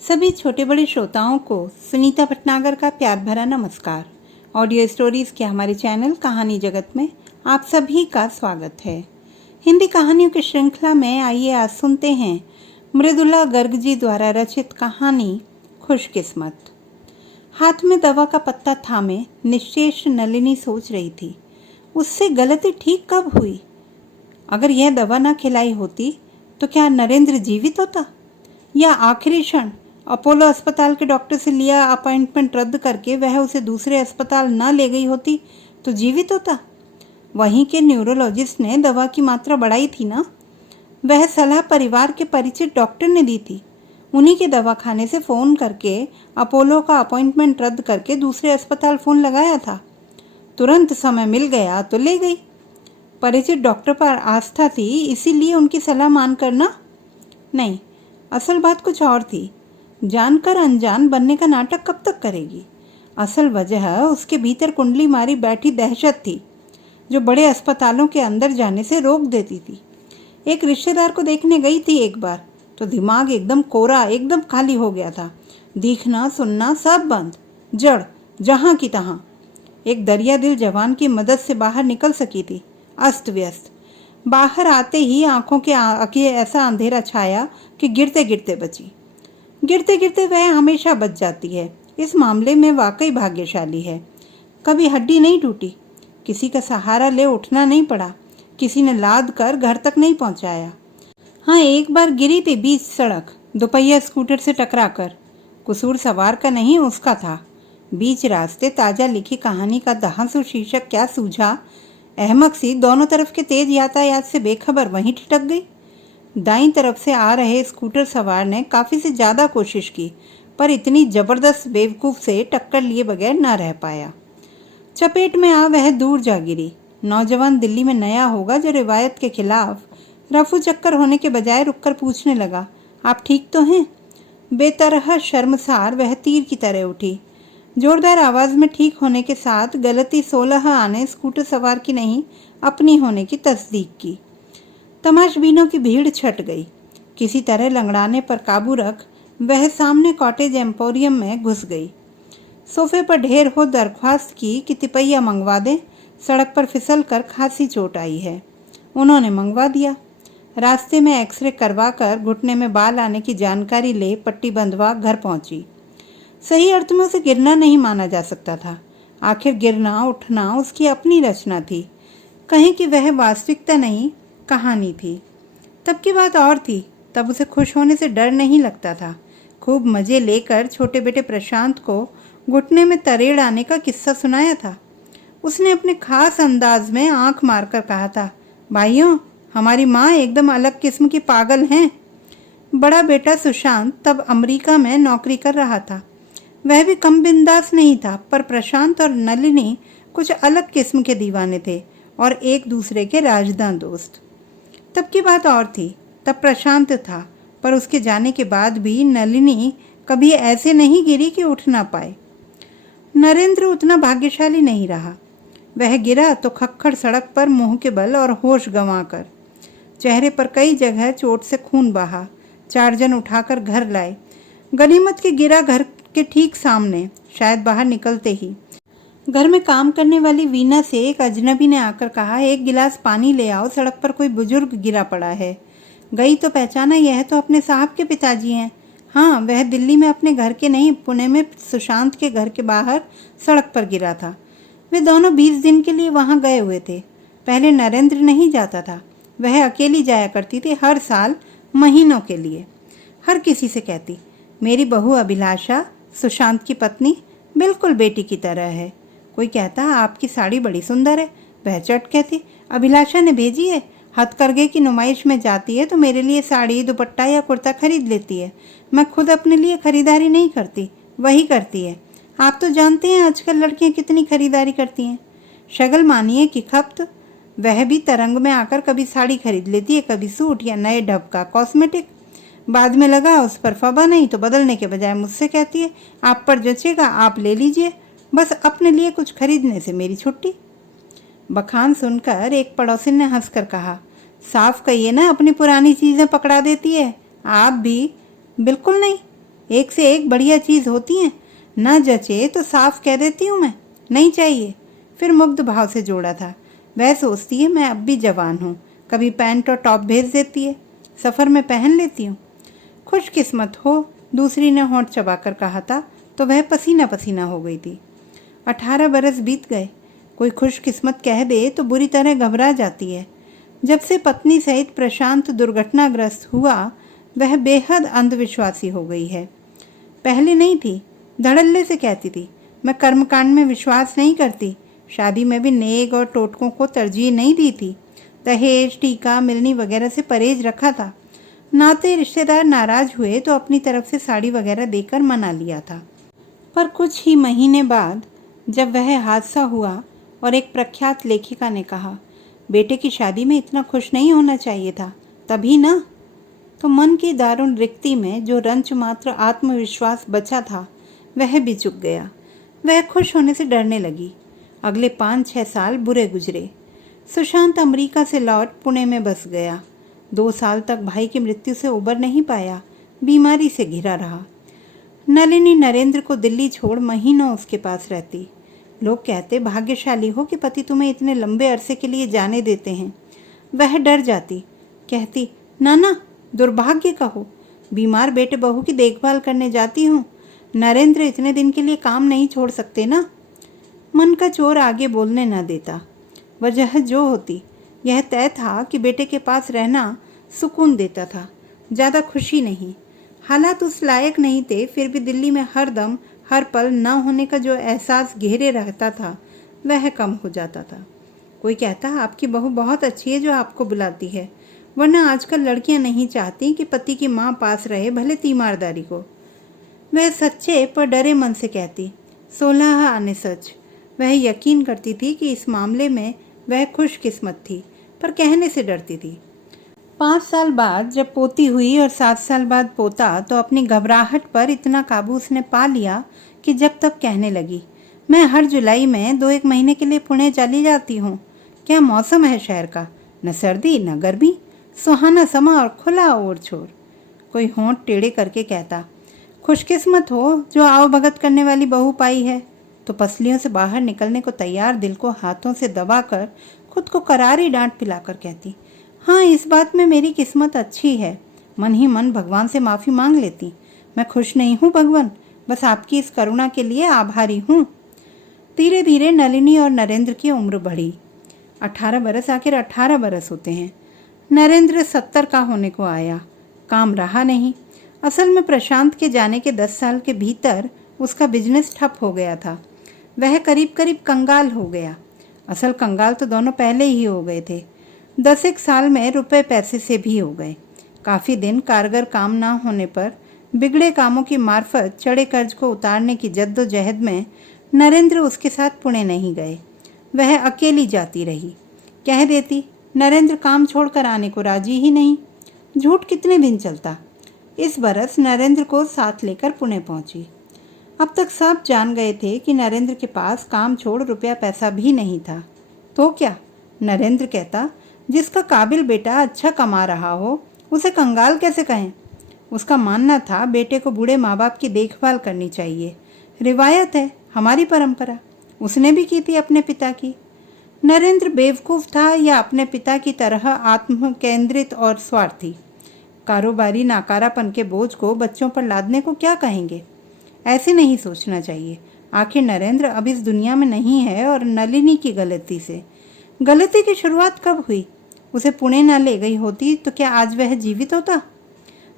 सभी छोटे बड़े श्रोताओं को सुनीता भटनागर का प्यार भरा नमस्कार। ऑडियो स्टोरीज के हमारे चैनल कहानी जगत में आप सभी का स्वागत है। हिंदी कहानियों की श्रृंखला में आइए आज सुनते हैं मृदुला गर्ग जी द्वारा रचित कहानी खुशकिस्मत। हाथ में दवा का पत्ता थामे निश्चेष नलिनी सोच रही थी, उससे गलती ठीक कब हुई? अगर यह दवा न खिलाई होती तो क्या नरेंद्र जीवित होता, या आखिरी क्षण अपोलो अस्पताल के डॉक्टर से लिया अपॉइंटमेंट रद्द करके वह उसे दूसरे अस्पताल न ले गई होती तो जीवित होता? वहीं के न्यूरोलॉजिस्ट ने दवा की मात्रा बढ़ाई थी ना। वह सलाह परिवार के परिचित डॉक्टर ने दी थी। उन्हीं के दवाखाने से फ़ोन करके अपोलो का अपॉइंटमेंट रद्द करके दूसरे अस्पताल फ़ोन लगाया था। तुरंत समय मिल गया तो ले गई। परिचित डॉक्टर पर आस्था थी, इसीलिए उनकी सलाह मान करना। नहीं, असल बात कुछ और थी। जानकर अनजान बनने का नाटक कब तक करेगी? असल वजह उसके भीतर कुंडली मारी बैठी दहशत थी, जो बड़े अस्पतालों के अंदर जाने से रोक देती थी। एक रिश्तेदार को देखने गई थी एक बार, तो दिमाग एकदम कोरा, एकदम खाली हो गया था। दिखना सुनना सब बंद, जड़ जहाँ की तहाँ। एक दरिया दिल जवान की मदद से बाहर निकल सकी थी, अस्त व्यस्त। बाहर आते ही आंखों के आगे ऐसा अंधेरा छाया कि गिरते गिरते बची। गिरते गिरते वह हमेशा बच जाती है। इस मामले में वाकई भाग्यशाली है। कभी हड्डी नहीं टूटी, किसी का सहारा ले उठना नहीं पड़ा, किसी ने लाद कर घर तक नहीं पहुंचाया। हाँ, एक बार गिरी थी बीच सड़क, दोपहिया स्कूटर से टकराकर। कसूर सवार का नहीं, उसका था। बीच रास्ते ताजा लिखी कहानी का दहासु शीर्षक क्या सूझा। अहमक सी दोनों तरफ के तेज यातायात से बेखबर वहीं ठिठक गई। दाईं तरफ से आ रहे स्कूटर सवार ने काफ़ी से ज़्यादा कोशिश की, पर इतनी ज़बरदस्त बेवकूफ़ से टक्कर लिए बगैर न रह पाया। चपेट में आ वह दूर जा गिरी। नौजवान दिल्ली में नया होगा जो रिवायत के खिलाफ रफू चक्कर होने के बजाय रुककर पूछने लगा, आप ठीक तो हैं? बेतरह शर्मसार वह तीर की तरह उठी। जोरदार आवाज़ में ठीक होने के साथ गलती 16 आने स्कूटर सवार की नहीं, अपनी होने की तस्दीक की। तमाशबीनों की भीड़ छट गई। किसी तरह लंगड़ाने पर काबू रख वह सामने कॉटेज एम्पोरियम में घुस गई। सोफे पर ढेर हो दरख्वास्त की कि तिपैया मंगवा दें, सड़क पर फिसल कर खासी चोट आई है। उन्होंने मंगवा दिया। रास्ते में एक्सरे करवा कर घुटने में बाल आने की जानकारी ले पट्टी बंधवा घर पहुंची। सही अर्थ में उसे गिरना नहीं माना जा सकता था। आखिर गिरना उठना उसकी अपनी रचना थी, कहीं कि वह वास्तविकता नहीं, कहानी थी। तब की बात और थी। तब उसे खुश होने से डर नहीं लगता था। खूब मज़े लेकर छोटे बेटे प्रशांत को घुटने में तरेड़ आने का किस्सा सुनाया था। उसने अपने खास अंदाज में आंख मारकर कहा था, भाइयों, हमारी माँ एकदम अलग किस्म की पागल हैं। बड़ा बेटा सुशांत तब अमेरिका में नौकरी कर रहा था। वह भी कम बिंदास नहीं था, पर प्रशांत और नलिनी कुछ अलग किस्म के दीवाने थे और एक दूसरे के राजदां दोस्त। तब की बात और थी। तब प्रशांत था, पर उसके जाने के बाद भी नलिनी कभी ऐसे नहीं गिरी कि उठ ना पाए। नरेंद्र उतना भाग्यशाली नहीं रहा। वह गिरा तो खक्खड़ सड़क पर मुंह के बल और होश गंवाकर। चेहरे पर कई जगह चोट से खून बहा। 4 जन उठाकर घर लाए। गनीमत के गिरा घर के ठीक सामने, शायद बाहर निकलते ही। घर में काम करने वाली वीना से एक अजनबी ने आकर कहा, एक गिलास पानी ले आओ, सड़क पर कोई बुजुर्ग गिरा पड़ा है। गई तो पहचाना, यह तो अपने साहब के पिताजी हैं। हाँ, वह दिल्ली में अपने घर के नहीं, पुणे में सुशांत के घर के बाहर सड़क पर गिरा था। वे दोनों 20 दिन के लिए वहाँ गए हुए थे। पहले नरेंद्र नहीं जाता था, वह अकेली जाया करती थी हर साल महीनों के लिए। हर किसी से कहती, मेरी बहू अभिलाषा सुशांत की पत्नी बिल्कुल बेटी की तरह है। कोई कहता, आपकी साड़ी बड़ी सुंदर है। वह चट कहती, अभिलाषा ने भेजी है। हथकरघे की नुमाइश में जाती है तो मेरे लिए साड़ी, दुपट्टा या कुर्ता खरीद लेती है। मैं खुद अपने लिए खरीदारी नहीं करती, वही करती है। आप तो जानते हैं आजकल लड़कियां कितनी खरीदारी करती हैं। शगल मानिए कि खपत। वह भी तरंग में आकर कभी साड़ी खरीद लेती है, कभी सूट या नए ढब का कॉस्मेटिक। बाद में लगा उस पर फबा नहीं तो बदलने के बजाय मुझसे कहती है, आप पर जचेगा आप ले लीजिए, बस अपने लिए कुछ खरीदने से मेरी छुट्टी। बखान सुनकर एक पड़ोसी ने हंसकर कहा, साफ कहिए ना, अपनी पुरानी चीज़ें पकड़ा देती है। आप भी? बिल्कुल नहीं। एक से एक बढ़िया चीज़ होती हैं, न जचे तो साफ कह देती हूँ मैं, नहीं चाहिए। फिर मुग्ध भाव से जोड़ा था, वह सोचती है मैं अब भी जवान हूँ, कभी पैंट और टॉप भेज देती है, सफ़र में पहन लेती हूँ। खुशकिस्मत हो, दूसरी ने होंठ चबाकर कहा था तो वह पसीना पसीना हो गई थी। 18 बरस बीत गए। कोई खुशकिस्मत कह दे तो बुरी तरह घबरा जाती है। जब से पत्नी सहित प्रशांत दुर्घटनाग्रस्त हुआ, वह बेहद अंधविश्वासी हो गई है। पहले नहीं थी, धड़ल्ले से कहती थी मैं कर्मकांड में विश्वास नहीं करती, शादी में भी नेक और टोटकों को तरजीह नहीं दी थी, दहेज टीका मिलनी वगैरह से परहेज रखा था। नाते रिश्तेदार नाराज हुए तो अपनी तरफ से साड़ी वगैरह देकर मना लिया था। पर कुछ ही महीने बाद जब वह हादसा हुआ और एक प्रख्यात लेखिका ने कहा बेटे की शादी में इतना खुश नहीं होना चाहिए था, तभी ना, तो मन की दारुण रिक्ति में जो रंच मात्र आत्मविश्वास बचा था वह भी चुक गया। वह खुश होने से डरने लगी। अगले 5-6 साल बुरे गुजरे। सुशांत अमेरिका से लौट पुणे में बस गया। 2 साल तक भाई की मृत्यु से उबर नहीं पाया, बीमारी से घिरा रहा। नलिनी नरेंद्र को दिल्ली छोड़ महीनों उसके पास रहती। लोग कहते भाग्यशाली हो कि पति तुम्हें इतने लंबे अरसे के लिए जाने देते हैं। वह डर जाती, कहती ना दुर्भाग्य कहो, बीमार बेटे बहू की देखभाल करने जाती हूँ, नरेंद्र इतने दिन के लिए काम नहीं छोड़ सकते ना। मन का चोर आगे बोलने न देता। वजह जो होती, यह तय था कि बेटे के पास रहना सुकून देता था, ज़्यादा खुशी नहीं। हालात उस लायक नहीं थे, फिर भी दिल्ली में हर दम हर पल न होने का जो एहसास घेरे रहता था वह कम हो जाता था। कोई कहता आपकी बहू बहुत अच्छी है जो आपको बुलाती है, वरना आजकल लड़कियां नहीं चाहती कि पति की माँ पास रहे, भले तीमारदारी को। वह सच्चे पर डरे मन से कहती, 16 आने सच। वह यकीन करती थी कि इस मामले में वह खुशकिस्मत थी, पर कहने से डरती थी। 5 साल बाद जब पोती हुई और 7 साल बाद पोता, तो अपनी घबराहट पर इतना काबू उसने पा लिया कि जब तक कहने लगी, मैं हर जुलाई में 2-1 महीने के लिए पुणे चली जाती हूँ। क्या मौसम है शहर का, न सर्दी न गर्मी, सुहाना समा और खुला ओर छोर। कोई होंठ टेढ़े करके कहता, खुशकिस्मत हो जो आओ भगत करने वाली बहू पाई है। तो पसलियों से बाहर निकलने को तैयार दिल को हाथों से दबाकर खुद को करारी डांट पिलाकर कहती, हाँ इस बात में मेरी किस्मत अच्छी है। मन ही मन भगवान से माफ़ी मांग लेती, मैं खुश नहीं हूँ भगवान, बस आपकी इस करुणा के लिए आभारी हूँ। धीरे धीरे नलिनी और नरेंद्र की उम्र बढ़ी। 18 बरस आखिर 18 बरस होते हैं। नरेंद्र 70 का होने को आया। काम रहा नहीं। असल में प्रशांत के जाने के 10 साल के भीतर उसका बिजनेस ठप हो गया था। वह करीब करीब कंगाल हो गया। असल कंगाल तो दोनों पहले ही हो गए थे। 10 साल में रुपए पैसे से भी हो गए। काफ़ी दिन कारगर काम ना होने पर बिगड़े कामों की मार्फत चढ़े कर्ज को उतारने की जद्दोजहद में नरेंद्र उसके साथ पुणे नहीं गए। वह अकेली जाती रही। कह देती नरेंद्र काम छोड़कर आने को राजी ही नहीं। झूठ कितने दिन चलता। इस बरस नरेंद्र को साथ लेकर पुणे पहुंची। अब तक सब जान गए थे कि नरेंद्र के पास काम छोड़ रुपया पैसा भी नहीं था। तो क्या, नरेंद्र कहता जिसका काबिल बेटा अच्छा कमा रहा हो उसे कंगाल कैसे कहें। उसका मानना था बेटे को बूढ़े माँ बाप की देखभाल करनी चाहिए, रिवायत है, हमारी परंपरा। उसने भी की थी अपने पिता की। नरेंद्र बेवकूफ़ था या अपने पिता की तरह आत्म केंद्रित और स्वार्थी। कारोबारी नाकारापन के बोझ को बच्चों पर लादने को क्या कहेंगे। ऐसे नहीं सोचना चाहिए। आखिर नरेंद्र अब इस दुनिया में नहीं है और नलिनी की गलती से। गलती की शुरुआत कब हुई? उसे पुणे न ले गई होती तो क्या आज वह जीवित होता?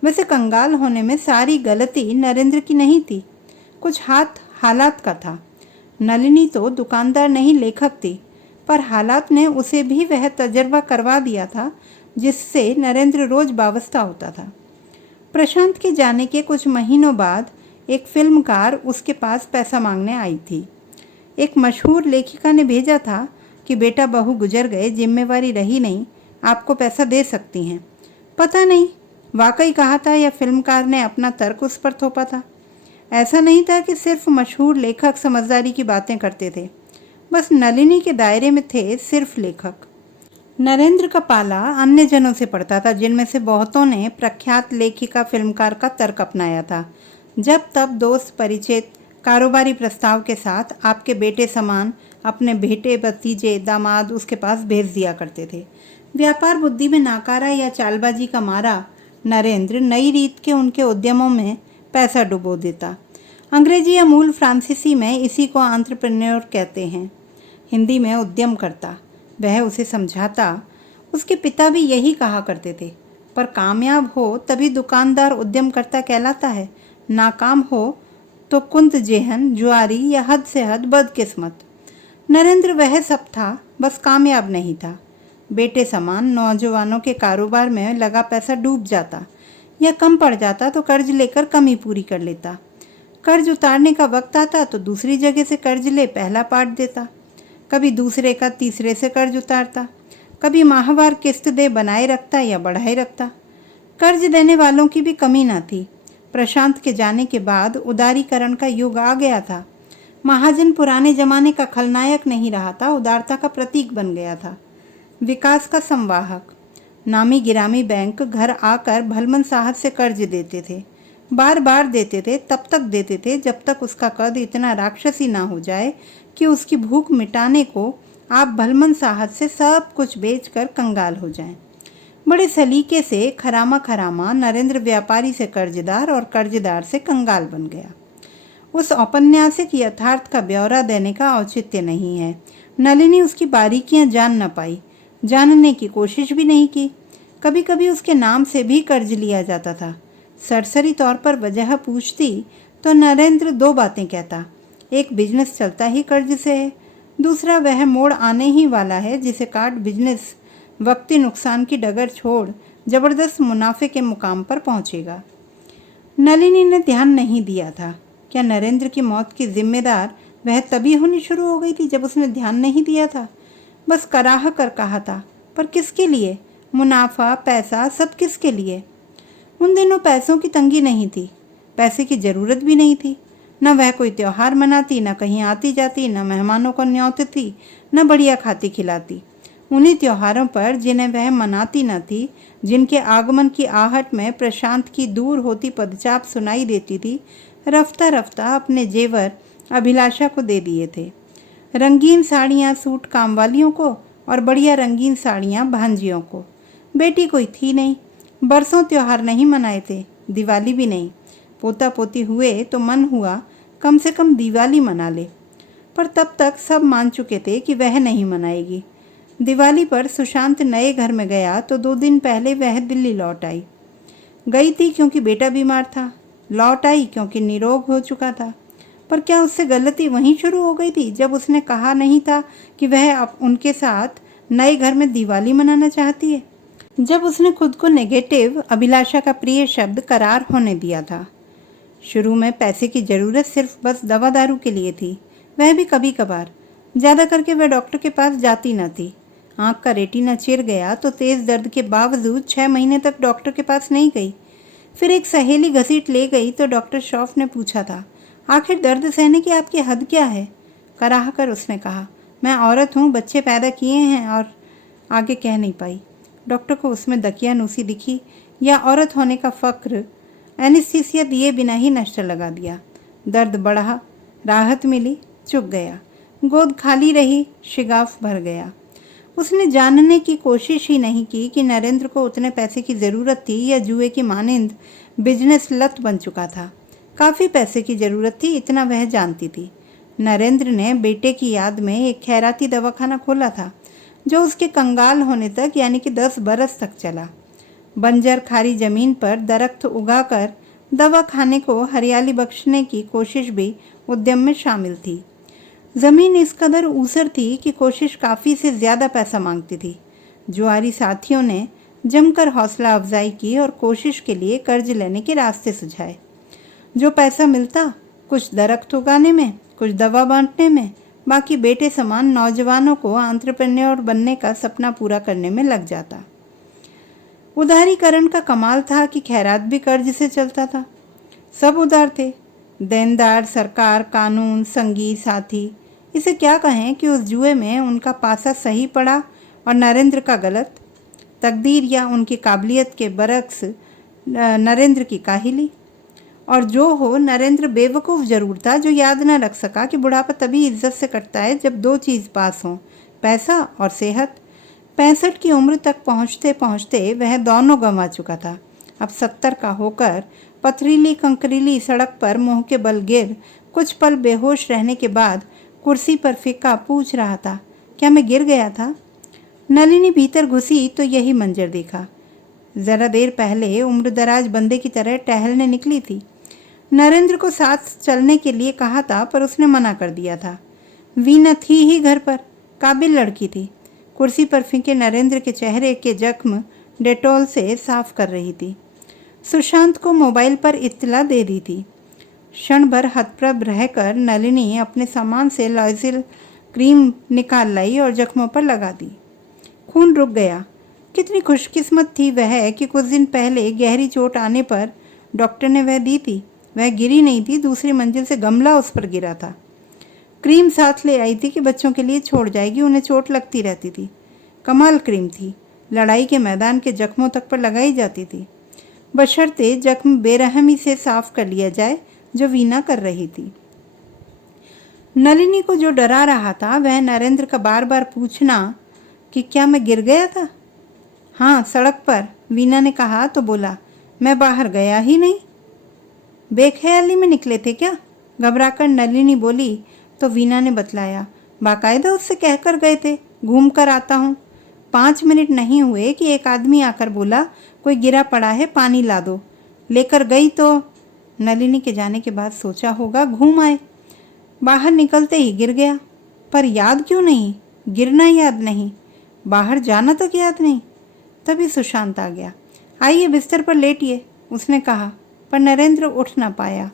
वैसे कंगाल होने में सारी गलती नरेंद्र की नहीं थी, कुछ हालात का था। नलिनी तो दुकानदार नहीं लेखक थी, पर हालात ने उसे भी वह तजर्बा करवा दिया था जिससे नरेंद्र रोज वाबस्ता होता था। प्रशांत के जाने के कुछ महीनों बाद एक फिल्मकार उसके पास पैसा मांगने आई थी। एक मशहूर लेखिका ने भेजा था कि बेटा बहू गुजर गए, जिम्मेवारी रही नहीं, आपको पैसा दे सकती हैं। पता नहीं वाकई कहा था या फिल्मकार ने अपना तर्क उस पर थोपा था। ऐसा नहीं था कि सिर्फ मशहूर लेखक समझदारी की बातें करते थे, बस नलिनी के दायरे में थे सिर्फ लेखक। नरेंद्र का पाला अन्य जनों से पड़ता था, जिनमें से बहुतों ने प्रख्यात लेखिका फिल्मकार का तर्क अपनाया था। जब तब दोस्त परिचित कारोबारी प्रस्ताव के साथ आपके बेटे समान अपने बेटे भतीजे दामाद उसके पास भेज दिया करते थे। व्यापार बुद्धि में नाकारा या चालबाजी का मारा नरेंद्र नई रीत के उनके उद्यमों में पैसा डुबो देता। अंग्रेजी या मूल फ्रांसीसी में इसी को एंटरप्रेन्योर कहते हैं, हिंदी में उद्यम करता। वह उसे समझाता। उसके पिता भी यही कहा करते थे, पर कामयाब हो तभी दुकानदार उद्यम करता कहलाता है, नाकाम हो तो कुंत जेहन जुआरी या हद से हद बदकिस्मत। नरेंद्र वह सब था, बस कामयाब नहीं था। बेटे समान नौजवानों के कारोबार में लगा पैसा डूब जाता या कम पड़ जाता तो कर्ज लेकर कमी पूरी कर लेता। कर्ज उतारने का वक्त आता तो दूसरी जगह से कर्ज ले पहला पार्ट देता, कभी दूसरे का तीसरे से कर्ज उतारता, कभी माहवार किस्त दे बनाए रखता या बढ़ाए रखता। कर्ज देने वालों की भी कमी ना थी। प्रशांत के जाने के बाद उदारीकरण का युग आ गया था। महाजन पुराने जमाने का खलनायक नहीं रहा था, उदारता का प्रतीक बन गया था, विकास का संवाहक। नामी गिरामी बैंक घर आकर भलमन साहब से कर्ज देते थे, बार बार देते थे, तब तक देते थे जब तक उसका कद इतना राक्षसी ना हो जाए कि उसकी भूख मिटाने को आप भलमन साहब से सब कुछ बेचकर कंगाल हो जाएं। बड़े सलीके से खरामा खरामा नरेंद्र व्यापारी से कर्जदार और कर्जदार से कंगाल बन गया। उस औपन्यासिक यथार्थ का ब्यौरा देने का औचित्य नहीं है। नलिनी उसकी बारीकियां जान न पाई, जानने की कोशिश भी नहीं की। कभी कभी उसके नाम से भी कर्ज लिया जाता था। सरसरी तौर पर वजह पूछती तो नरेंद्र दो बातें कहता, एक बिजनेस चलता ही कर्ज से है, दूसरा वह मोड़ आने ही वाला है जिसे काट बिजनेस वक्ती नुकसान की डगर छोड़ जबरदस्त मुनाफे के मुकाम पर पहुंचेगा। नलिनी ने ध्यान नहीं दिया था। क्या नरेंद्र की मौत की जिम्मेदार वह तभी होनी शुरू हो गई थी जब उसने ध्यान नहीं दिया था? बस कराह कर कहा था, पर किसके लिए? मुनाफा, पैसा, सब किसके लिए? उन दिनों पैसों की तंगी नहीं थी, पैसे की जरूरत भी नहीं थी। न वह कोई त्योहार मनाती, न कहीं आती जाती, न मेहमानों को न्योतती, न बढ़िया खाती खिलाती। उन्हीं त्योहारों पर जिन्हें वह मनाती न थी, जिनके आगमन की आहट में प्रशांत की दूर होती पदचाप सुनाई देती थी, रफ्ता रफ्ता अपने जेवर अभिलाषा को दे दिए थे। रंगीन साड़ियाँ सूट कामवालियों को और बढ़िया रंगीन साड़ियाँ भांजियों को। बेटी कोई थी नहीं, बरसों त्योहार नहीं मनाए थे, दिवाली भी नहीं। पोता पोती हुए तो मन हुआ कम से कम दिवाली मना ले, पर तब तक सब मान चुके थे कि वह नहीं मनाएगी। दिवाली पर सुशांत नए घर में गया तो 2 दिन पहले वह दिल्ली लौट आई। गई थी क्योंकि बेटा बीमार था, लौट आई क्योंकि निरोग हो चुका था। पर क्या उससे गलती वहीं शुरू हो गई थी जब उसने कहा नहीं था कि वह अब उनके साथ नए घर में दिवाली मनाना चाहती है? जब उसने खुद को नेगेटिव अभिलाषा का प्रिय शब्द करार होने दिया था। शुरू में पैसे की ज़रूरत सिर्फ बस दवा दारू के लिए थी, वह भी कभी कभार। ज़्यादा करके वह डॉक्टर के पास जाती न थी। आँख का रेटिना चिर गया तो तेज़ दर्द के बावजूद 6 महीने तक डॉक्टर के पास नहीं गई। फिर एक सहेली घसीट ले गई तो डॉक्टर शॉफ ने पूछा था, आखिर दर्द सहने की आपकी हद क्या है? कराह कर उसने कहा, मैं औरत हूँ, बच्चे पैदा किए हैं। और आगे कह नहीं पाई। डॉक्टर को उसमें दकियानूसी दिखी या औरत होने का फ़क्र एनेस्थीसिया दिए बिना ही नश्तर लगा दिया। दर्द बढ़ा, राहत मिली, चुक गया। गोद खाली रही, शिगाफ भर गया। उसने जानने की कोशिश ही नहीं की कि नरेंद्र को उतने पैसे की ज़रूरत थी या जुए की मानिंद बिजनेस लत बन चुका था। काफ़ी पैसे की ज़रूरत थी, इतना वह जानती थी। नरेंद्र ने बेटे की याद में एक खैराती दवाखाना खोला था जो उसके कंगाल होने तक यानी कि 10 बरस तक चला। बंजर खारी जमीन पर दरख्त उगाकर दवा खाने को हरियाली बख्शने की कोशिश भी उद्यम में शामिल थी। ज़मीन इस कदर ऊसर थी कि कोशिश काफ़ी से ज़्यादा पैसा मांगती थी। जुआरी साथियों ने जमकर हौसला अफजाई की और कोशिश के लिए कर्ज लेने के रास्ते सुझाए। जो पैसा मिलता कुछ दरख्त उगाने में, कुछ दवा बांटने में, बाकी बेटे समान नौजवानों को एंटरप्रेन्योर बनने का सपना पूरा करने में लग जाता। उदारीकरण का कमाल था कि खैरात भी कर्ज से चलता था। सब उदार थे, देनदार, सरकार, कानून, संगी, साथी। इसे क्या कहें कि उस जुए में उनका पासा सही पड़ा और नरेंद्र का गलत। तकदीर या उनकी काबिलियत के बरक्स नरेंद्र की काहिली। और जो हो, नरेंद्र बेवकूफ़ जरूर था जो याद न रख सका कि बुढ़ापा तभी इज्जत से कटता है जब दो चीज़ पास हों, पैसा और सेहत। 65 की उम्र तक पहुँचते पहुँचते वह दोनों गंवा चुका था। अब 70 का होकर पथरीली कंकरीली सड़क पर मुंह के बल गिर कुछ पल बेहोश रहने के बाद कुर्सी पर फिक्का पूछ रहा था, क्या मैं गिर गया था? नलिनी भीतर घुसी तो यही मंजर देखा। जरा देर पहले उम्रदराज बंदे की तरह टहलने निकली थी। नरेंद्र को साथ चलने के लिए कहा था पर उसने मना कर दिया था। वीना थी ही घर पर, काबिल लड़की थी। कुर्सी पर फीके नरेंद्र के चेहरे के जख्म डेटॉल से साफ कर रही थी। सुशांत को मोबाइल पर इत्तला दे दी थी। क्षण भर हतप्रभ रहकर नलिनी अपने सामान से लॉयजिल क्रीम निकाल लाई और जख्मों पर लगा दी। खून रुक गया। कितनी खुशकिस्मत थी वह कि कुछ दिन पहले गहरी चोट आने पर डॉक्टर ने वह दी थी। वह गिरी नहीं थी, दूसरी मंजिल से गमला उस पर गिरा था। क्रीम साथ ले आई थी कि बच्चों के लिए छोड़ जाएगी, उन्हें चोट लगती रहती थी। कमाल क्रीम थी, लड़ाई के मैदान के जख्मों तक पर लगाई जाती थी, बशर्ते जख्म बेरहमी से साफ कर लिया जाए, जो वीना कर रही थी। नलिनी को जो डरा रहा था वह नरेंद्र का बार बार पूछना कि क्या मैं गिर गया था। हाँ, सड़क पर, वीना ने कहा तो बोला, मैं बाहर गया ही नहीं। बेख्याली में निकले थे क्या? घबराकर नलिनी बोली तो वीना ने बतलाया, बाकायदा उससे कहकर गए थे, घूम कर आता हूँ। 5 मिनट नहीं हुए कि एक आदमी आकर बोला, कोई गिरा पड़ा है, पानी ला दो। लेकर गई तो नलिनी के जाने के बाद सोचा होगा घूम आए। बाहर निकलते ही गिर गया, पर याद क्यों नहीं? गिरना याद नहीं, बाहर जाना तक याद नहीं। तभी सुशांत आ गया। आइए बिस्तर पर लेटिए, उसने कहा, पर नरेंद्र उठ ना पाया।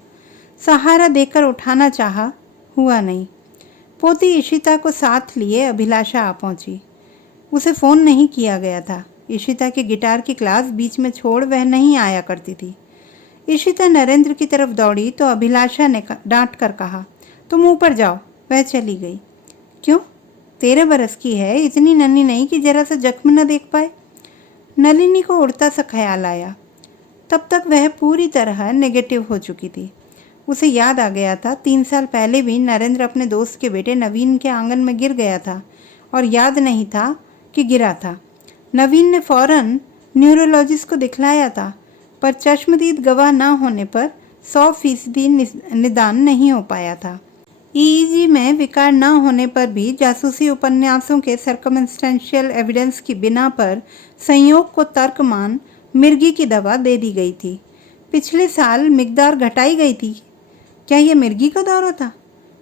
सहारा देकर उठाना चाहा, हुआ नहीं। पोती इशिता को साथ लिए अभिलाषा आ पहुंची। उसे फ़ोन नहीं किया गया था। इशिता के गिटार की क्लास बीच में छोड़ वह नहीं आया करती थी। इशिता नरेंद्र की तरफ दौड़ी तो अभिलाषा ने डांट कर कहा, तुम ऊपर जाओ। वह चली गई। क्यों? 13 बरस की है, इतनी नन्ही नहीं कि जरा सा जख्म न देख पाए। नलिनी को उड़ता सा ख्याल आया। तब तक वह पूरी तरह नेगेटिव हो चुकी थी। उसे याद आ गया था 3 साल पहले भी नरेंद्र अपने दोस्त के बेटे नवीन के आंगन में गिर गया था और याद नहीं था कि गिरा था। नवीन ने फौरन न्यूरोलॉजिस्ट को दिखलाया था, पर चश्मदीद गवाह न होने पर 100% निदान नहीं हो पाया था। ईईजी में विकार न होने पर भी जासूसी उपन्यासों के सर्कमस्टेंशियल एविडेंस की बिना पर संयोग को तर्क मान मिर्गी की दवा दे दी गई थी। पिछले साल मिकदार घटाई गई थी। क्या यह मिर्गी का दौरा था?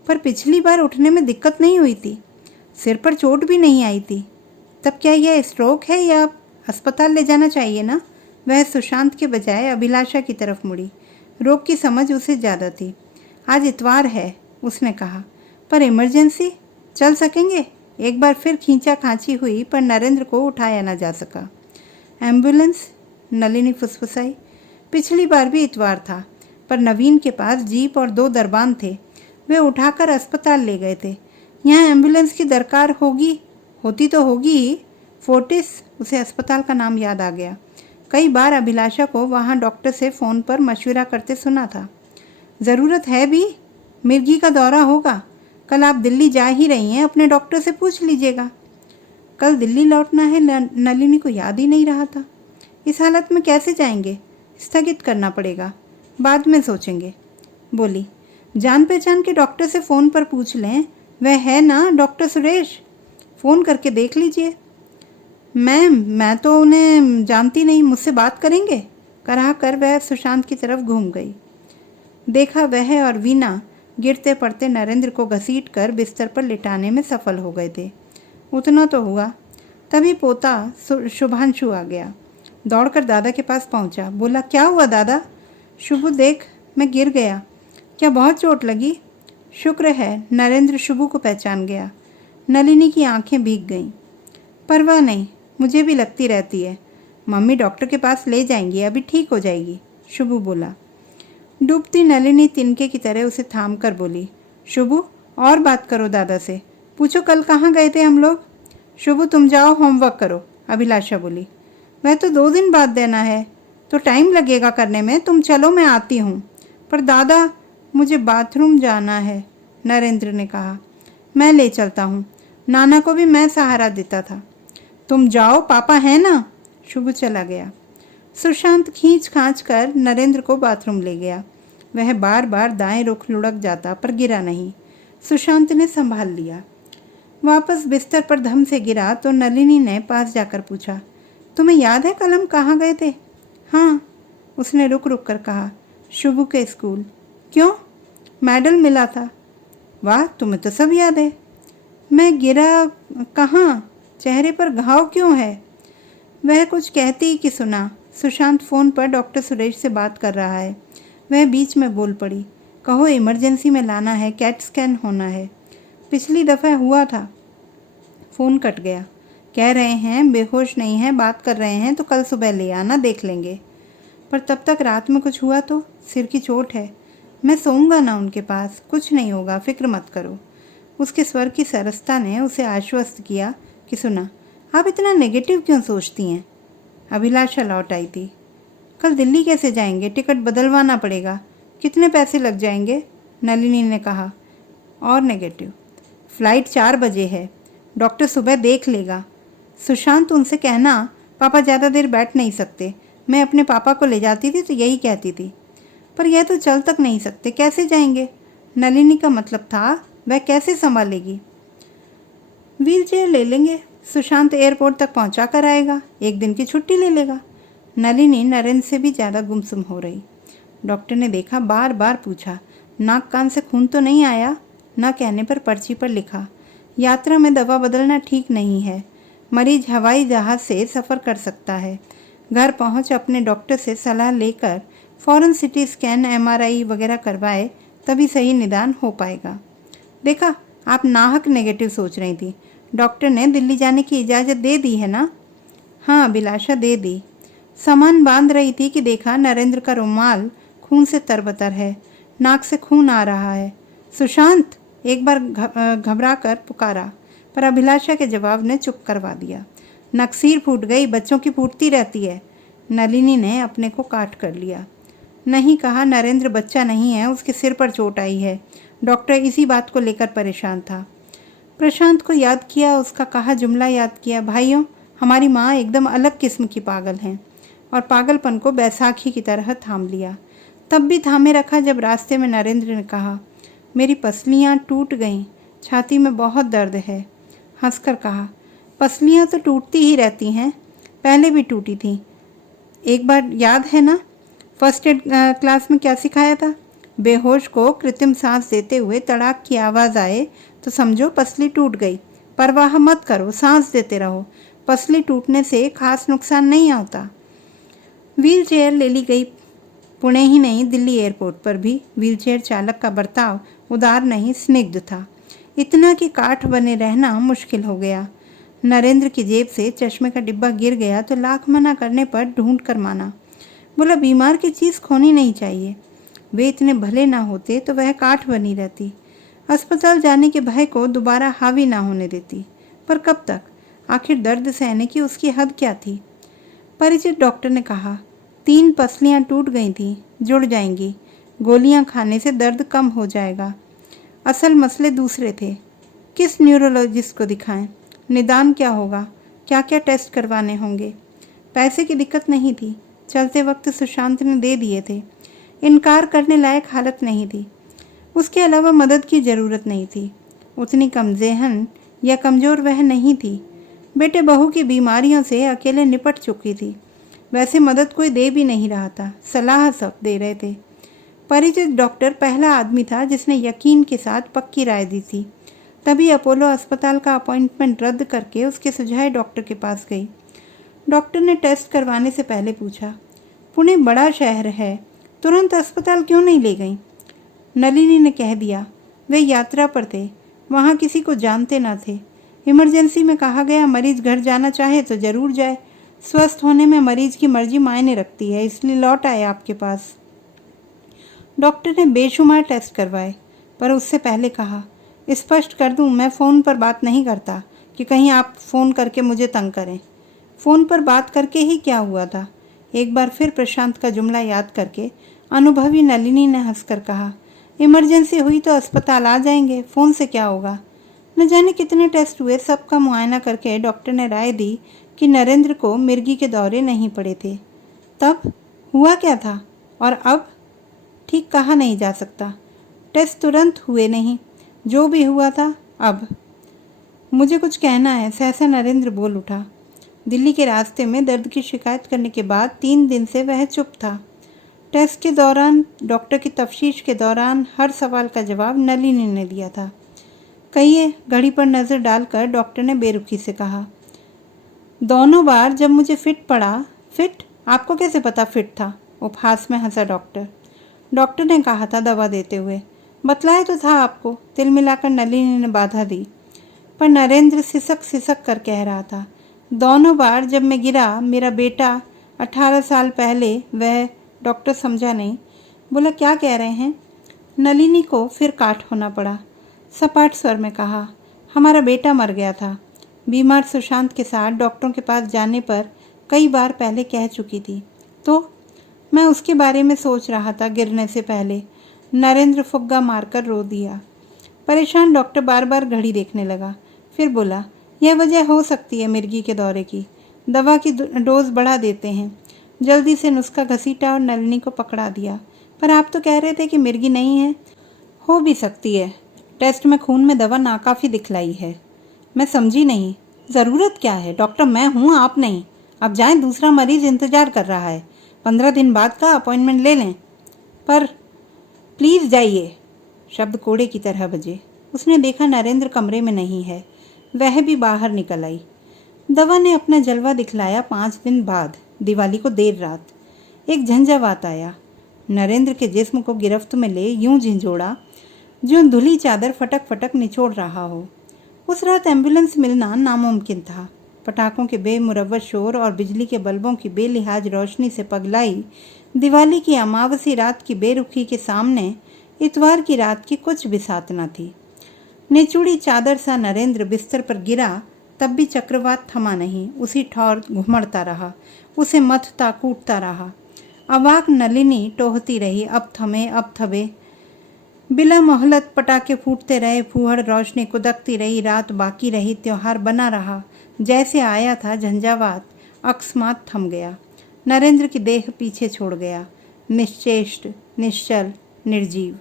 पर पिछली बार उठने में दिक्कत नहीं हुई थी, सिर पर चोट भी नहीं आई थी। तब क्या यह स्ट्रोक है या अस्पताल ले जाना चाहिए ना? वह सुशांत के बजाय अभिलाषा की तरफ मुड़ी। रोग की समझ उसे ज़्यादा थी। आज इतवार है, उसने कहा, पर इमरजेंसी चल सकेंगे? एक बार फिर खींचा खांची हुई पर नरेंद्र को उठाया न जा सका। एम्बुलेंस? नलिनी फुसफुसाई। पिछली बार भी इतवार था, पर नवीन के पास जीप और 2 दरबान थे। वे उठाकर अस्पताल ले गए थे। यहाँ एम्बुलेंस की दरकार होती तो होगी ही। फोर्टिस, उसे अस्पताल का नाम याद आ गया। कई बार अभिलाषा को वहाँ डॉक्टर से फ़ोन पर मशवरा करते सुना था। ज़रूरत है भी, मिर्गी का दौरा होगा। कल आप दिल्ली जा ही रही हैं, अपने डॉक्टर से पूछ लीजिएगा। कल दिल्ली लौटना है, नलिनी को याद ही नहीं रहा था। इस हालत में कैसे जाएंगे? स्थगित करना पड़ेगा, बाद में सोचेंगे। बोली, जान पहचान के डॉक्टर से फ़ोन पर पूछ लें, वह है ना डॉक्टर सुरेश? फ़ोन करके देख लीजिए। मैं तो उन्हें जानती नहीं, मुझसे बात करेंगे? कराह कर वह सुशांत की तरफ घूम गई। देखा वह और वीना गिरते पड़ते नरेंद्र को घसीट कर बिस्तर पर लिटाने में सफल हो गए थे। उतना तो हुआ। तभी पोता शुभांशु आ गया। दौड़कर दादा के पास पहुंचा। बोला, क्या हुआ दादा? शुभु देख, मैं गिर गया। क्या बहुत चोट लगी? शुक्र है नरेंद्र शुभु को पहचान गया। नलिनी की आंखें भीग गईं। परवाह नहीं, मुझे भी लगती रहती है। मम्मी डॉक्टर के पास ले जाएंगी, अभी ठीक हो जाएगी, शुभु बोला। डूबती नलिनी तिनके की तरह उसे थाम कर बोली, शुभु और बात करो दादा से, पूछो कल कहाँ गए थे हम लोग। शुभु तुम जाओ होमवर्क करो, अभिलाषा बोली। वह तो 2 दिन बाद देना है, तो टाइम लगेगा करने में, तुम चलो मैं आती हूँ। पर दादा, मुझे बाथरूम जाना है, नरेंद्र ने कहा। मैं ले चलता हूँ, नाना को भी मैं सहारा देता था। तुम जाओ, पापा है ना। शुभ चला गया। सुशांत खींच खांच कर नरेंद्र को बाथरूम ले गया। वह बार बार दाएं रुख लुढ़क जाता पर गिरा नहीं। सुशांत ने संभाल लिया। वापस बिस्तर पर धम से गिरा तो नलिनी ने पास जाकर पूछा, तुम्हें याद है कल हम कहाँ गए थे? हाँ, उसने रुक रुक कर कहा। शुभ के स्कूल। क्यों? मेडल मिला था। वाह, तुम्हें तो सब याद है। मैं गिरा कहाँ? चेहरे पर घाव क्यों है? वह कुछ कहती ही कि सुना। सुशांत फ़ोन पर डॉक्टर सुरेश से बात कर रहा है। वह बीच में बोल पड़ी, कहो इमरजेंसी में लाना है, कैट स्कैन होना है। पिछली दफ़ा हुआ था। फ़ोन कट गया। कह रहे हैं बेहोश नहीं है, बात कर रहे हैं तो कल सुबह ले आना, देख लेंगे। पर तब तक रात में कुछ हुआ तो? सिर की चोट है। मैं सोऊंगा ना उनके पास, कुछ नहीं होगा, फिक्र मत करो। उसके स्वर की सरसता ने उसे आश्वस्त किया कि सुना, आप इतना नेगेटिव क्यों सोचती हैं? अभिलाषा लौट आई थी। कल दिल्ली कैसे जाएंगे? टिकट बदलवाना पड़ेगा। कितने पैसे लग जाएंगे? नलिनी ने कहा। और नेगेटिव। फ्लाइट 4 बजे है, डॉक्टर सुबह देख लेगा। सुशांत, उनसे कहना पापा ज़्यादा देर बैठ नहीं सकते। मैं अपने पापा को ले जाती थी तो यही कहती थी। पर यह तो चल तक नहीं सकते, कैसे जाएंगे? नलिनी का मतलब था वह कैसे संभालेगी? व्हील चेयर ले लेंगे, सुशांत एयरपोर्ट तक पहुंचा कर आएगा, 1 दिन की छुट्टी ले लेगा। नलिनी नरेंद्र से भी ज़्यादा गुमसुम हो रही। डॉक्टर ने देखा, बार बार पूछा, नाक कान से खून तो नहीं आया? न कहने पर पर्ची पर लिखा, यात्रा में दवा बदलना ठीक नहीं है। मरीज हवाई जहाज़ से सफ़र कर सकता है। घर पहुंच अपने डॉक्टर से सलाह लेकर फ़ौरन सिटी स्कैन, MRI वगैरह करवाए, तभी सही निदान हो पाएगा। देखा, आप नाहक नेगेटिव सोच रही थी। डॉक्टर ने दिल्ली जाने की इजाज़त दे दी है ना? हाँ, अभिलाषा दे दी। सामान बांध रही थी कि देखा नरेंद्र का रुमाल खून से तरबतर है, नाक से खून आ रहा है। सुशांत, एक बार घबरा कर पुकारा, पर अभिलाषा के जवाब ने चुप करवा दिया। नक्सीर फूट गई, बच्चों की फूटती रहती है। नलिनी ने अपने को काट कर लिया। नहीं कहा, नरेंद्र बच्चा नहीं है, उसके सिर पर चोट आई है। डॉक्टर इसी बात को लेकर परेशान था। प्रशांत को याद किया, उसका कहा जुमला याद किया, भाइयों, हमारी माँ एकदम अलग किस्म की पागल हैं। और पागलपन को बैसाखी की तरह थाम लिया। तब भी थामे रखा जब रास्ते में नरेंद्र ने कहा, मेरी पसलियाँ टूट गईं, छाती में बहुत दर्द है। हंसकर कहा, पसलियाँ तो टूटती ही रहती हैं, पहले भी टूटी थी। एक बार याद है ना, फर्स्ट एड क्लास में क्या सिखाया था? बेहोश को कृत्रिम सांस देते हुए तड़ाक की आवाज़ आए तो समझो पसली टूट गई। परवाह मत करो, सांस देते रहो, पसली टूटने से खास नुकसान नहीं होता। व्हील चेयर ले ली गई। पुणे ही नहीं, दिल्ली एयरपोर्ट पर भी व्हीलचेयर चालक का बर्ताव उदार नहीं, स्निग्ध था। इतना कि काठ बने रहना मुश्किल हो गया। नरेंद्र की जेब से चश्मे का डिब्बा गिर गया तो लाख मना करने पर ढूंढ कर माना। बोला, बीमार की चीज़ खोनी नहीं चाहिए। वे इतने भले ना होते तो वह काठ बनी रहती। अस्पताल जाने के भय को दोबारा हावी ना होने देती। पर कब तक? आखिर दर्द सहने की उसकी हद क्या थी? परिचित डॉक्टर ने कहा, 3 पसलियाँ टूट गई थीं, जुड़ जाएंगी। गोलियाँ खाने से दर्द कम हो जाएगा। असल मसले दूसरे थे। किस न्यूरोलॉजिस्ट को दिखाएं? निदान क्या होगा? क्या क्या टेस्ट करवाने होंगे? पैसे की दिक्कत नहीं थी, चलते वक्त सुशांत ने दे दिए थे। इनकार करने लायक हालत नहीं थी। उसके अलावा मदद की ज़रूरत नहीं थी। उतनी कमज़ेहन या कमज़ोर वह नहीं थी। बेटे बहू की बीमारियों से अकेले निपट चुकी थी। वैसे मदद कोई दे भी नहीं रहा था, सलाह सब दे रहे थे। परिचित डॉक्टर पहला आदमी था जिसने यकीन के साथ पक्की राय दी थी। तभी अपोलो अस्पताल का अपॉइंटमेंट रद्द करके उसके सुझाए डॉक्टर के पास गई। डॉक्टर ने टेस्ट करवाने से पहले पूछा, पुणे बड़ा शहर है, तुरंत अस्पताल क्यों नहीं ले गई? नलिनी ने कह दिया, वे यात्रा पर थे, वहाँ किसी को जानते न थे। इमरजेंसी में कहा गया मरीज घर जाना चाहे तो ज़रूर जाए। स्वस्थ होने में मरीज की मर्जी मायने रखती है, इसलिए लौट आए आपके पास। डॉक्टर ने बेशुमार टेस्ट करवाए, पर उससे पहले कहा, स्पष्ट कर दूं, मैं फ़ोन पर बात नहीं करता कि कहीं आप फ़ोन करके मुझे तंग करें। फ़ोन पर बात करके ही क्या हुआ था? एक बार फिर प्रशांत का जुमला याद करके अनुभवी नलिनी ने हंसकर कहा, इमरजेंसी हुई तो अस्पताल आ जाएंगे, फ़ोन से क्या होगा। न जाने कितने टेस्ट हुए, सबका मुआयना करके डॉक्टर ने राय दी कि नरेंद्र को मिर्गी के दौरे नहीं पड़े थे। तब हुआ क्या था और अब ठीक कहा नहीं जा सकता। टेस्ट तुरंत हुए नहीं, जो भी हुआ था अब। मुझे कुछ कहना है, सहसा नरेंद्र बोल उठा। दिल्ली के रास्ते में दर्द की शिकायत करने के बाद 3 दिन से वह चुप था। टेस्ट के दौरान, डॉक्टर की तफ्तीश के दौरान हर सवाल का जवाब नलिनी ने दिया था। कहिए, घड़ी पर नज़र डालकर डॉक्टर ने बेरुखी से कहा। दोनों बार जब मुझे फिट पड़ा। फिट? आपको कैसे पता फिट था? उपहास में हंसा डॉक्टर। डॉक्टर ने कहा था दवा देते हुए। बतलाया तो था आपको, तिल मिलाकर नलिनी ने बाधा दी। पर नरेंद्र सिसक सिसक कर कह रहा था, दोनों बार जब मैं गिरा, मेरा बेटा 18 साल पहले, वह। डॉक्टर समझा नहीं, बोला क्या कह रहे हैं? नलिनी को फिर काट होना पड़ा। सपाट स्वर में कहा, हमारा बेटा मर गया था। बीमार सुशांत के साथ डॉक्टरों के पास जाने पर कई बार पहले कह चुकी थी। तो मैं उसके बारे में सोच रहा था गिरने से पहले। नरेंद्र फुग्गा मारकर रो दिया। परेशान डॉक्टर बार बार घड़ी देखने लगा। फिर बोला, यह वजह हो सकती है मिर्गी के दौरे की। दवा की डोज बढ़ा देते हैं। जल्दी से नुस्खा घसीटा और नलिनी को पकड़ा दिया। पर आप तो कह रहे थे कि मिर्गी नहीं है। हो भी सकती है, टेस्ट में खून में दवा नाकाफी दिखलाई है। मैं समझी नहीं, ज़रूरत क्या है? डॉक्टर मैं हूँ, आप नहीं। अब जाएं, दूसरा मरीज इंतजार कर रहा है। 15 दिन बाद का अपॉइंटमेंट ले लें। पर प्लीज़ जाइए। शब्द कोड़े की तरह बजे। उसने देखा नरेंद्र कमरे में नहीं है। वह भी बाहर निकल आई। दवा ने अपना जलवा दिखलाया। 5 दिन बाद, दिवाली को देर रात, एक झंझावात आया। नरेंद्र के जिस्म को गिरफ्त में ले यूं झिंझोड़ा जो धुली चादर फटक फटक निचोड़ रहा हो। उस रात एम्बुलेंस मिलना नामुमकिन था। पटाखों के बेमुरव्वत शोर और बिजली के बल्बों की बेलिहाज रोशनी से पगलाई दिवाली की अमावसी रात की बेरुखी के सामने इतवार की रात की कुछ बिसात न थी। निचुड़ी चादर सा नरेंद्र बिस्तर पर गिरा, तब भी चक्रवात थमा नहीं। उसी ठौर घुमड़ता रहा, उसे मथता कूटता रहा। अवाक नलिनी टोहती रही, अब थमे अब थमे। बिला मोहलत पटाखे फूटते रहे, फूहड़ रोशनी कुदकती रही। रात बाकी रही, त्योहार बना रहा। जैसे आया था झंझावात, अकस्मात थम गया। नरेंद्र की देह पीछे छोड़ गया, निश्चेष्ट, निश्चल, निर्जीव।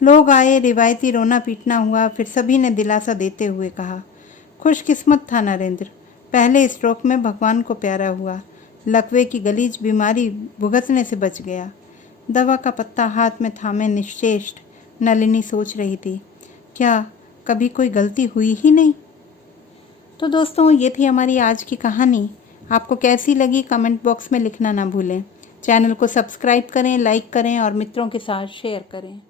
लोग आए, रिवायती रोना पीटना हुआ। फिर सभी ने दिलासा देते हुए कहा, खुशकिस्मत था नरेंद्र, पहले स्ट्रोक में भगवान को प्यारा हुआ। लकवे की गलीज बीमारी भुगतने से बच गया। दवा का पत्ता हाथ में थामे निश्चेष्ट नलिनी सोच रही थी, क्या कभी कोई गलती हुई ही नहीं? तो दोस्तों, ये थी हमारी आज की कहानी। आपको कैसी लगी कमेंट बॉक्स में लिखना ना भूलें। चैनल को सब्सक्राइब करें, लाइक करें और मित्रों के साथ शेयर करें।